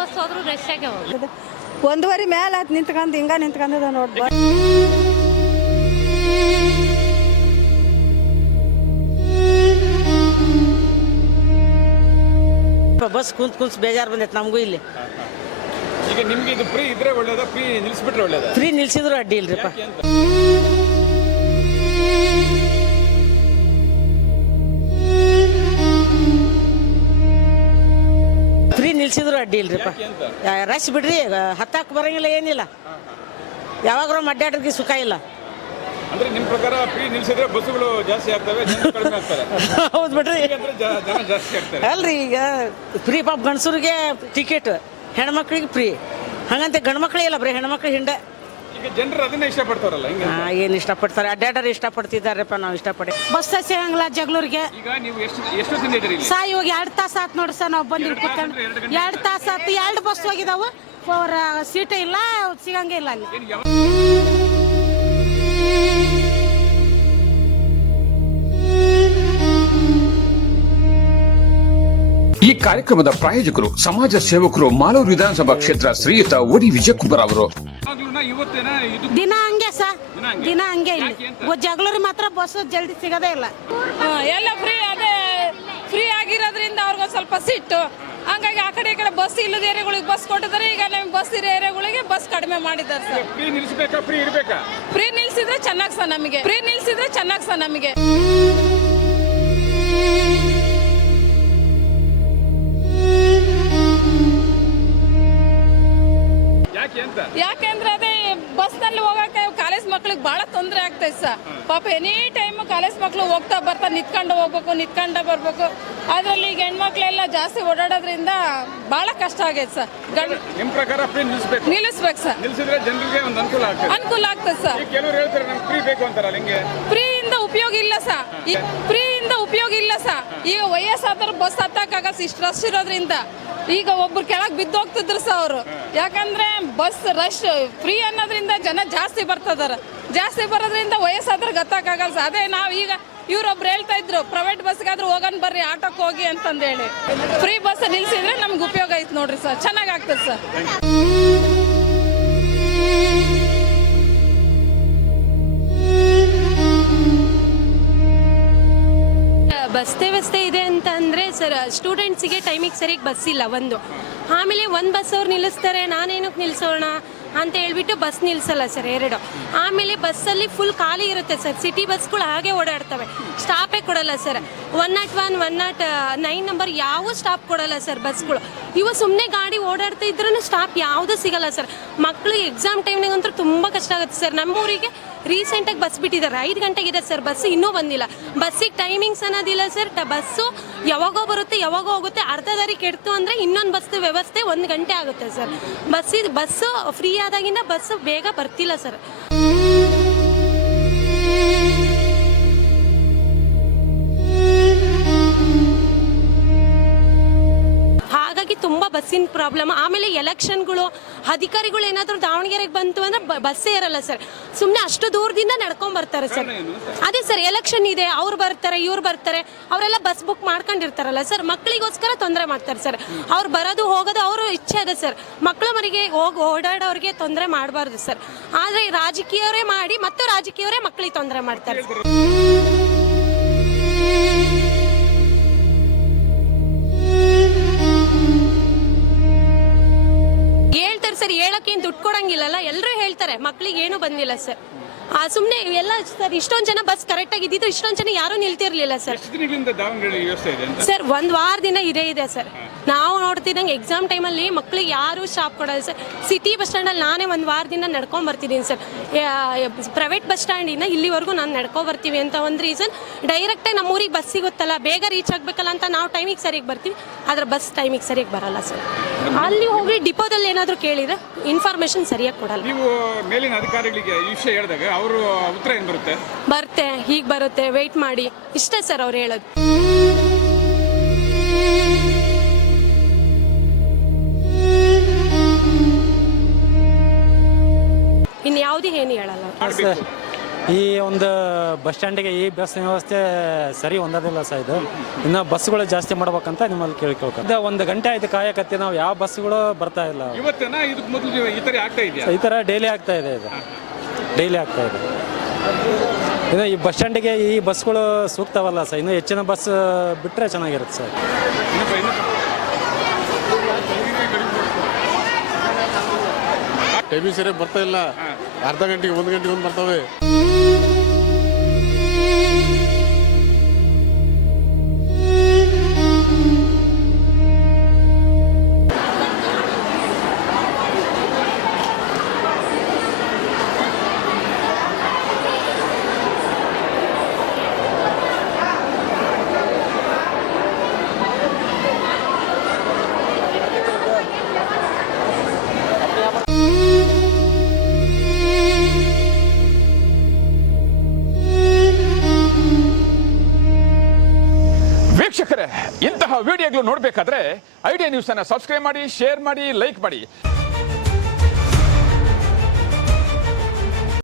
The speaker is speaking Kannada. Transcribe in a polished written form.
ಬಸ್ ಹೋದ್ರು ರಶ್ ಆಗಿ ಹೋಗೋದು. 1:30 ಮೇಲೆ ಅದು ನಿಂತ್ಕೊಂಡು ಹಿಂಗ ನಿಂತ್ಕೊಂಡದ ನೋಡಿ. ಬಸ್ ಕುಂತ್ ಬೇಜಾರು ಬಂದೈತೆ ನಮಗೂ ಇಲ್ಲಿ. ಈಗ ನಿಮ್ಗೆ ಇದು ಫ್ರೀ ಇದ್ರೆ ಒಳ್ಳೇದ, ಫ್ರೀ ನಿಲ್ಸ್ಬಿಟ್ರೆ ಒಳ್ಳೇದ? ಫ್ರೀ ನಿಲ್ಸಿದ್ರು ಅಡ್ಡಿ ಇಲ್ರಿಪ್ಪ. ಫ್ರೀ ನಿಲ್ಸಿದ್ರು ಅಡ್ಡಿ ಇಲ್ರಿಪ್ಪ. ರಶ್ ಬಿಡ್ರಿ, ಹತ್ತಾಕ್ ಬರಂಗಿಲ್ಲ, ಏನಿಲ್ಲ. ಯಾವಾಗ್ರೂ ಅಡ್ಡಾಡ್ರಿಗೆ ಸುಖ ಇಲ್ಲ. ಅಂದ್ರೆ ನಿಮ್ ಪ್ರಕಾರ ಫ್ರೀ ನಿಲ್ಸಿದ್ರೆ ಬಸ್ಸುಗಳು ಜಾಸ್ತಿ ಆಗ್ತವೆ, ಜನ ಕಡಿಮೆ ಆಗ್ತಾರೆ. ಹೌದು ಬಿಡ್ರಿ, ಜನ ಜಾಸ್ತಿ ಆಗ್ತಾರೆ. ಅಲ್ರಿ ಈಗ ಫ್ರೀ ಪಾಪ ಗಂಡಸರಿಗೆ ಟಿಕೆಟ್, ಹೆಣ್ಮಕ್ಳಿಗೆ ಫ್ರೀ. ಹಂಗಂತ ಗಂಡು ಮಕ್ಳಿಗೆ ಇಲ್ಲ, ಬರೀ ಹೆಣ್ಮಕ್ಳು ಹಿಂಡೆ. ಈಗ ಜನರು ಅದನ್ನ ಇಷ್ಟಪಡ್ತಾರಲ್ಲ, ಏನು ಇಷ್ಟಪಡ್ತಾರೆ? ಅಡ್ಡಾಡೋರು ಇಷ್ಟಪಡ್ತಿದ್ದಾರಪ್ಪ, ನಾವು ಇಷ್ಟಪಡಿ. ಬಸ್ ಸಿಗಂಗಿಲ್ಲ ಜಗಳೂರಿಗೆ. ಈಗ ನೀವು ಎಷ್ಟೊತ್ತಿಂದ ಇದ್ದೀರಿ ಇಲ್ಲಿ? ಸಾ ಇವಾಗ 2 ತಾಸು ಆತ್ ನೋಡ್ರಿ ಸರ್, ನಾವು ಬಂದಿದ್ದು ಕೂತ್ಕೊಂಡು 2 ತಾಸು ಆತು. 2 ಬಸ್ ಹೋಗಿದಾವು, ಅವ್ರ ಸೀಟೇ ಇಲ್ಲ, ಸಿಗಂಗೇ ಇಲ್ಲ ಅಲ್ಲಿ. ಈ ಕಾರ್ಯಕ್ರಮದ ಪ್ರಾಯೋಜಕರು ಸಮಾಜ ಸೇವಕರು ಮಾಲೂರು ವಿಧಾನಸಭಾ ಕ್ಷೇತ್ರ ಶ್ರೀಯುತ ಒಡಿ ವಿಜಯಕುಮಾರ್ ಅವರು. ದಿನ ಹಂಗೆ ಸರ್, ದಿನ ಹಂಗೆ ಇಲ್ಲಿ ಜಗಳೂರಿಗೆ ಮಾತ್ರ ಬಸ್ ಜಲ್ದಿ ಸಿಗದೇ ಇಲ್ಲ. ಎಲ್ಲ ಫ್ರೀ, ಅದೇ ಫ್ರೀ ಆಗಿರೋದ್ರಿಂದ ಅವ್ರಿಗೊಂದು ಸ್ವಲ್ಪ ಸಿಟ್ಟು. ಹಂಗಾಗಿ ಆ ಕಡೆ ಈ ಕಡೆ ಬಸ್ ಇಲ್ಲದ ಏರಿಯಾಗಳಿಗೆ ಬಸ್ ಕೊಟ್ಟಿದ್ದಾರೆ. ಈಗ ನಮ್ಗೆ ಬಸ್ ಇರೋ ಏರಿಯಾಗಳಿಗೆ ಬಸ್ ಕಡಿಮೆ ಮಾಡಿದ್ದಾರೆ ಸರ್. ಫ್ರೀ ನಿಲ್ಸ್ಬೇಕಾ, ಫ್ರೀ ಇರ್ಬೇಕಾ? ಫ್ರೀ ನಿಲ್ಸಿದ್ರೆ ಚೆನ್ನಾಗಿ ಸರ್ ನಮಗೆ, ಫ್ರೀ ನಿಲ್ಸಿದ್ರೆ ಚೆನ್ನಾಗಿ ಸರ್ ನಮಗೆ. ಯಾಕೆಂದ್ರೆ ಅದೇ ಬಸ್ ನಲ್ಲಿ ಹೋಗಕ್ಕೆ ಕಾಲೇಜ್ ಮಕ್ಳಿಗೆ ಬಹಳ ತೊಂದರೆ ಆಗ್ತೈತೆ ಸರ್. ಪಾಪ ಎನಿ ಟೈಮ್ ಕಾಲೇಜ್ ಮಕ್ಳು ಹೋಗ್ತಾ ಬರ್ತಾ ನಿಂತ್ಕೊಂಡು ಹೋಗ್ಬೇಕು, ನಿಂತ್ಕೊಂಡು ಬರ್ಬೇಕು. ಅದ್ರಲ್ಲಿ ಈಗ ಹೆಣ್ಮಕ್ಳೆಲ್ಲ ಜಾಸ್ತಿ ಓಡಾಡೋದ್ರಿಂದ ಬಹಳ ಕಷ್ಟ ಆಗೈತೆ ಸರ್. ನಿಮ್ ಪ್ರಕಾರ ಫ್ರೀ ನಿಲ್ಲಿಸ್ಬೇಕು ಸರ್. ನಿಲ್ಸಿದ್ರೆ ಜನರಿಗೆ ಒಂದು ಅನುಕೂಲ ಆಗ್ತದೆ ಸರ್. ಕೆಲವರು ಹೇಳ್ತಾರೆ ನಮ್ಗೆ ಫ್ರೀ ಬೇಕು ಅಂತಾರಲ್ಲ, ಹಿಂಗೆ ಫ್ರೀಯಿಂದ ಉಪಯೋಗ ಇಲ್ಲ ಸರ್. ಫ್ರೀಯಿಂದ ಉಪಯೋಗ ಇಲ್ಲ ಸರ್. ಈಗ ವಯಸ್ಸಾದ್ರು ಬಸ್ ಹತ್ತಕ್ಕಾಗಲ್ಲ, ಇಷ್ಟು ರಶ್ ಇರೋದ್ರಿಂದ. ಈಗ ಒಬ್ರು ಕೆಳಗೆ ಬಿದ್ದೋಗ್ತಿದ್ರು ಸರ್ ಅವರು. ಯಾಕಂದ್ರೆ ಬಸ್ ರಶ್ ಫ್ರೀ ಅನ್ನೋದ್ರಿಂದ ಜನ ಜಾಸ್ತಿ ಬರ್ತದಾರ. ಜಾಸ್ತಿ ಬರೋದ್ರಿಂದ ವಯಸ್ಸಾದ್ರೆ ಗೊತ್ತಾಗಲ್ಲ ಸರ್. ಅದೇ ನಾವು ಈಗ ಇವ್ರೊಬ್ರು ಹೇಳ್ತಾ ಇದ್ರು, ಪ್ರೈವೇಟ್ ಬಸ್ಗಾದ್ರೂ ಹೋಗೋಣ ಬರ್ರಿ, ಆಟೋಕ್ಕೆ ಹೋಗಿ ಅಂತಂದೇಳಿ. ಫ್ರೀ ಬಸ್ ನಿಲ್ಸಿದ್ರೆ ನಮ್ಗೆ ಉಪಯೋಗ ಐತೆ ನೋಡ್ರಿ ಸರ್, ಚೆನ್ನಾಗಿ ಆಗ್ತದೆ ಸರ್. ಬಸ್ ವ್ಯವಸ್ಥೆ ಇದೆ ಅಂತ ಅಂದರೆ ಸರ್, ಸ್ಟೂಡೆಂಟ್ಸಿಗೆ ಟೈಮಿಗೆ ಸರಿಯಾಗಿ ಬಸ್ ಇಲ್ಲ ಒಂದು. ಆಮೇಲೆ ಒಂದು ಬಸ್ ಅವ್ರು ನಿಲ್ಲಿಸ್ತಾರೆ, ನಾನೇನಕ್ಕೆ ನಿಲ್ಲಿಸೋಣ ಅಂತ ಹೇಳ್ಬಿಟ್ಟು ಬಸ್ ನಿಲ್ಲಿಸಲ್ಲ ಸರ್ 2. ಆಮೇಲೆ ಬಸ್ಸಲ್ಲಿ ಫುಲ್ ಖಾಲಿ ಇರುತ್ತೆ ಸರ್. ಸಿಟಿ ಬಸ್ಗಳು ಹಾಗೆ ಓಡಾಡ್ತವೆ, ಸ್ಟಾಪೇ ಕೊಡಲ್ಲ ಸರ್. 101, 109 ನಂಬರ್ ಯಾವ ಸ್ಟಾಪ್ ಕೊಡಲ್ಲ ಸರ್ ಬಸ್ಗಳು. ಇವು ಸುಮ್ಮನೆ ಗಾಡಿ ಓಡಾಡ್ತಾ ಇದ್ರೂ ಸ್ಟಾಪ್ ಯಾವುದೂ ಸಿಗಲ್ಲ ಸರ್. ಮಕ್ಕಳಿಗೆ ಎಕ್ಸಾಮ್ ಟೈಮ್ನಾಗಂತೂ ತುಂಬ ಕಷ್ಟ ಆಗುತ್ತೆ ಸರ್. ನಮ್ಮೂರಿಗೆ ರೀಸೆಂಟಾಗಿ ಬಸ್ ಬಿಟ್ಟಿದ್ದಾರೆ, 5 ಗಂಟೆಗಿದೆ ಸರ್. ಬಸ್ ಇನ್ನೂ ಬಂದಿಲ್ಲ. ಬಸ್ಸಿಗೆ ಟೈಮಿಂಗ್ಸ್ ಅನ್ನೋದಿಲ್ಲ ಸರ್. ಬಸ್ಸು ಯಾವಾಗೋ ಬರುತ್ತೆ, ಯಾವಾಗೋ ಹೋಗುತ್ತೆ. ಅರ್ಧ ದಾರಿ ಕೆಡ್ತು ಅಂದರೆ ಇನ್ನೊಂದು ಬಸ್ ವ್ಯವಸ್ಥೆ 1 ಗಂಟೆ ಆಗುತ್ತೆ ಸರ್. ಬಸ್ಸು ಫ್ರೀ ಆದಾಗಿಂದ ಬಸ್ಸು ಬೇಗ ಬರ್ತಿಲ್ಲ ಸರ್. ಹಾಗಾಗಿ ತುಂಬ ಬಸ್ಸಿನ ಪ್ರಾಬ್ಲಮ್. ಆಮೇಲೆ ಎಲೆಕ್ಷನ್ಗಳು, ಅಧಿಕಾರಿಗಳು ಏನಾದರೂ ದಾವಣಗೆರೆಗೆ ಬಂತು ಅಂದರೆ ಬಸ್ಸೇ ಇರಲ್ಲ ಸರ್. ಸುಮ್ಮನೆ ಅಷ್ಟು ದೂರದಿಂದ ನಡ್ಕೊಂಡು ಬರ್ತಾರೆ ಸರ್. ಅದೇ ಸರ್, ಎಲೆಕ್ಷನ್ ಇದೆ, ಅವ್ರು ಬರ್ತಾರೆ, ಇವ್ರು ಬರ್ತಾರೆ, ಅವರೆಲ್ಲ ಬಸ್ ಬುಕ್ ಮಾಡ್ಕೊಂಡಿರ್ತಾರಲ್ಲ ಸರ್. ಮಕ್ಕಳಿಗೋಸ್ಕರ ತೊಂದರೆ ಮಾಡ್ತಾರೆ ಸರ್. ಅವ್ರು ಬರೋದು ಹೋಗೋದು ಅವ್ರ ಇಚ್ಛೆ ಇದೆ ಸರ್. ಮಕ್ಕಳು ಮರಿಗೆ ಹೋಗಿ ಓಡಾಡೋರಿಗೆ ತೊಂದರೆ ಮಾಡಬಾರ್ದು ಸರ್. ಆದರೆ ರಾಜಕೀಯವರೇ ಮಾಡಿ ಮತ್ತು ರಾಜಕೀಯವರೇ ಮಕ್ಕಳಿಗೆ ತೊಂದರೆ ಮಾಡ್ತಾರೆ. ಹೇಳ್ತಾರೆ ಸರ್, ಹೇಳಕ್ಕೇನು ದುಡ್ಡು ಕೊಡಂಗಿಲ್ಲಲ್ಲ, ಎಲ್ಲರೂ ಹೇಳ್ತಾರೆ ಮಕ್ಳಿಗೆ ಏನೂ ಬಂದಿಲ್ಲ ಸರ್. ಸುಮ್ಮನೆ ಎಲ್ಲ ಸರ್. ಇಷ್ಟೊಂದು ಜನ ಬಸ್ ಕರೆಕ್ಟಾಗಿ ಇದ್ದಿದ್ದು, ಇಷ್ಟೊಂದು ಜನ ಯಾರೂ ನಿಲ್ತಿರ್ಲಿಲ್ಲ ಸರ್. ಸರ್ 1 ವಾರದಿಂದ ಇದೆ ಸರ್. ನಾವು ನೋಡ್ತಿದ್ದಂಗೆ ಎಕ್ಸಾಮ್ ಟೈಮಲ್ಲಿ ಮಕ್ಳಿಗೆ ಯಾರೂ ಸ್ಟಾಪ್ ಕೊಡೋದು ಸರ್. ಸಿಟಿ ಬಸ್ ಸ್ಟ್ಯಾಂಡಲ್ಲಿ ನಾನೇ 1 ವಾರದಿಂದ ನಡ್ಕೊಂಡು ಬರ್ತಿದ್ದೀನಿ ಸರ್. ಪ್ರೈವೇಟ್ ಬಸ್ ಸ್ಟ್ಯಾಂಡಿಂದ ಇಲ್ಲಿವರೆಗೂ ನಾನು ನಡ್ಕೊ ಬರ್ತೀವಿ ಅಂತ ಒಂದು ರೀಸನ್. ಡೈರೆಕ್ಟಾಗಿ ನಮ್ಮ ಊರಿಗೆ ಬಸ್ ಸಿಗುತ್ತಲ್ಲ, ಬೇಗ ರೀಚ್ ಆಗಬೇಕಲ್ಲ ಅಂತ ನಾವು ಟೈಮಿಗೆ ಸರಿಯಾಗಿ ಬರ್ತೀವಿ. ಆದರೆ ಬಸ್ ಟೈಮಿಗೆ ಸರಿಯಾಗಿ ಬರಲ್ಲ ಸರ್. ಅಲ್ಲಿ ಹೋಗಿ ಡಿಪೋದಲ್ಲಿ ಏನಾದರೂ ಕೇಳಿದರೆ ಇನ್ಫಾರ್ಮೇಷನ್ ಸರಿಯಾಗಿ ಕೊಡಲ್ಲ. ನೀವು ಮೇಲಿನ ಅಧಿಕಾರಿಗಳಿಗೆ ಈ ವಿಷಯ ಹೇಳಿದಾಗ ಅವರು ಉತ್ತರ ಏನು ಬರುತ್ತೆ, ಹೀಗೆ ಬರುತ್ತೆ, ವೆಯ್ಟ್ ಮಾಡಿ, ಇಷ್ಟೇ ಸರ್ ಅವ್ರು ಹೇಳೋದು. ಇನ್ನು ಯಾವುದೇ ಏನು ಹೇಳಲ್ಲ. ಈ ಒಂದು ಬಸ್ ಸ್ಟ್ಯಾಂಡಿಗೆ ಈ ಬಸ್ ವ್ಯವಸ್ಥೆ ಸರಿ ಹೊಂದೋದಿಲ್ಲ ಸರ್. ಇದು ಇನ್ನು ಬಸ್ಗಳು ಜಾಸ್ತಿ ಮಾಡ್ಬೇಕಂತ ನಿಮ್ಮಲ್ಲಿ ಕೇಳ್ಕೊಳ್ಬೇಕು. 1 ಗಂಟೆ ಆಯ್ತು ಕಾಯಕತ್ತಿ, ನಾವು ಯಾವ ಬಸ್ಗಳು ಬರ್ತಾ ಇಲ್ಲ. ಇವತ್ತೇನಾ ಇದಕ್ಕೆ ಮೊದಲು ಈ ಥರ ಆಗ್ತಾ ಇದೆಯಾ? ಈ ಥರ ಡೈಲಿ ಆಗ್ತಾ ಇದೆ, ಇದು ಡೈಲಿ ಆಗ್ತಾ ಇದೆ. ಇನ್ನು ಈ ಬಸ್ ಸ್ಟ್ಯಾಂಡಿಗೆ ಈ ಬಸ್ಗಳು ಸೂಕ್ತವಲ್ಲ ಸರ್. ಇನ್ನೂ ಹೆಚ್ಚಿನ ಬಸ್ ಬಿಟ್ಟರೆ ಚೆನ್ನಾಗಿರುತ್ತೆ ಸರ್. ಟೈಮಿಂಗ್ ಸರಿಯಾಗಿ ಬರ್ತಾ ಇಲ್ಲ. ಅರ್ಧ ಗಂಟೆಗೆ 1 ಗಂಟೆಗೆ ಒಂದು ಬರ್ತವೆ. ವೀಕ್ಷಕರೇ, ಇಂತಹ ವಿಡಿಯೋಗಳು ನೋಡಬೇಕಾದ್ರೆ ಐಡಿಯಾ ನ್ಯೂಸ್ ಅನ್ನು ಸಬ್ಸ್ಕ್ರೈಬ್ ಮಾಡಿ, ಶೇರ್ ಮಾಡಿ, ಲೈಕ್ ಮಾಡಿ.